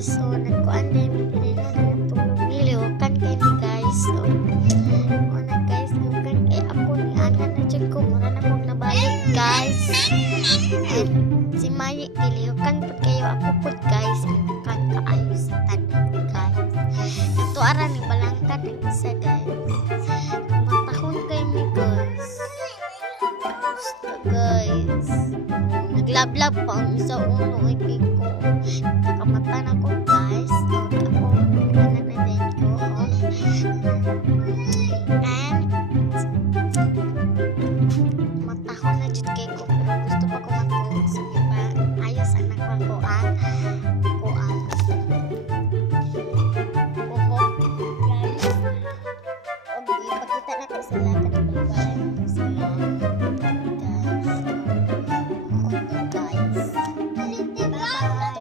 guys. So nagkuan din mi diri no natulog niliwakan kay mi guys. So una guys liwakan kay ako ni ana na jud ko mura na kog nabalik guys. And si Mayi niliwakan pud kayo ako pud guys. Kan kaayo sa tanan guys. Ito ara ni balangtan ang isa guys. Matahon kay mi guys. Basta guys. Naglablab pa ang isa uno kay